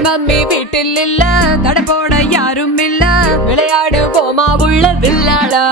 Daddy mummy வீட்டில் இல்ல, தடை போட யாரும் இல்ல, விளையாடு போமா உள்ள வில்லாடா.